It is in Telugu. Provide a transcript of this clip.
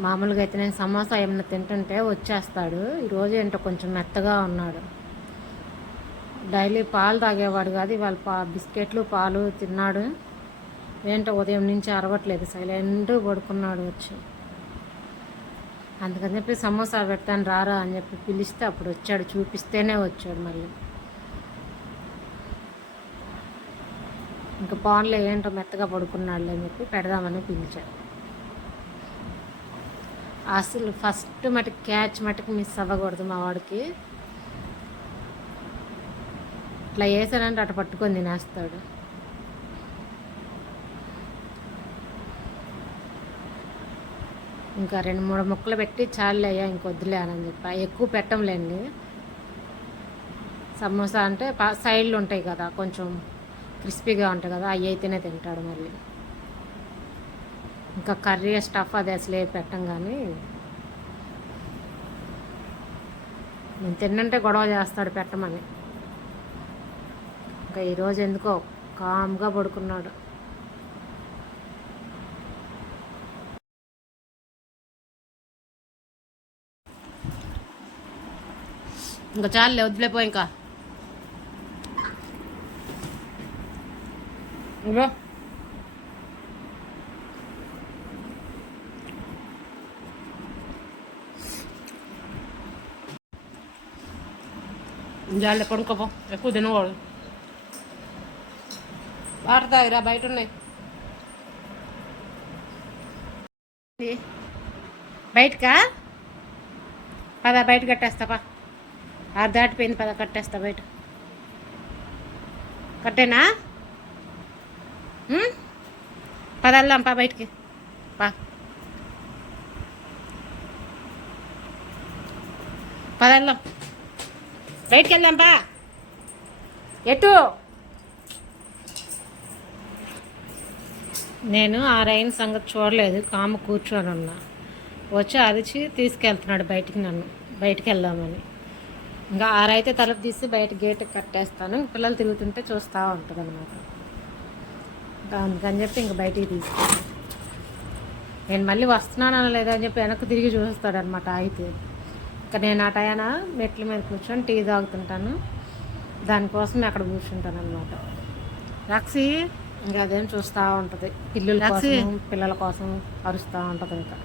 మామూలుగా అయితే నేను సమోసా ఏమైనా తింటుంటే వచ్చేస్తాడు. ఈరోజు ఏంటో కొంచెం మెత్తగా ఉన్నాడు. డైలీ పాలు తాగేవాడు కాదు ఇవాళ పా బిస్కెట్లు పాలు తిన్నాడు. ఏంటో ఉదయం నుంచి అరవట్లేదు సైలెంట్ పడుకున్నాడు వచ్చి. అందుకని చెప్పి సమోసా పెడతాను రారా అని చెప్పి పిలిస్తే అప్పుడు వచ్చాడు చూపిస్తేనే వచ్చాడు మళ్ళీ. ఇంకా పాన్లో ఏంటో మెత్తగా పడుకున్నాడు అని చెప్పి పెడదామని పిలిచాడు. అసలు ఫస్ట్ మటుకు క్యాచ్ మటుకు మిస్ అవ్వకూడదు మా వాడికి. ఇట్లా వేసానంటే అటు పట్టుకొని తినేస్తాడు. ఇంకా రెండు మూడు ముక్కలు పెట్టి చాలులే అయ్యా ఇంకొద్దులే అని చెప్పి. ఎక్కువ పెట్టంలేండి. సమోసా అంటే సైడ్లు ఉంటాయి కదా కొంచెం క్రిస్పీగా ఉంటాయి కదా అవి అయితేనే తింటాడు మళ్ళీ. ఇంకా కర్రీ స్టఫ్ అది అసలే పెట్టం కానీ నేను తిన్నంటే గొడవ చేస్తాడు పెట్టమని. ఇంకా ఈరోజు ఎందుకో కామ్గా పడుకున్నాడు. ఇంకా చాలులే వదిలేపో ఇంకా. ఇగో జాలి కొనుక్కోపో ఎక్కువ తినకూడదు వాటర్ బయట ఉన్నాయి బయటకా పద బయట కట్టేస్తాపా అది దాటిపోయింది పద కట్టేస్తా బయట కట్టేనా పద వెళ్దాం పా బయటికి పా పద వెళ్దాం బయటికి వెళ్దాం బా ఎటు? నేను ఆ రైన్ సంగతి చూడలేదు కాము కూర్చొని ఉన్నా వచ్చి అదిచి తీసుకెళ్తున్నాడు బయటికి నన్ను బయటికి వెళ్దామని ఇంకా ఆరైతే తలుపు తీసి బయట గేట్ కట్టేస్తాను పిల్లలు తిరుగుతుంటే చూస్తూ ఉంటుంది అనమాట అందుకని చెప్పి ఇంక బయటికి తీసుకెళ్ళి నేను మళ్ళీ వస్తున్నానా లేదా అని చెప్పి వెనక్కి తిరిగి చూస్తాడనమాట అయితే నేను ఆ టయాన మెట్ల మీద కూర్చొని టీ తాగుతుంటాను. దానికోసం అక్కడ కూర్చుంటాను అనమాట రక్సి ఇంకా అదేం చూస్తూ ఉంటుంది. పిల్లుల కోసం పిల్లల కోసం అరుస్తూ ఉంటుంది ఇంకా.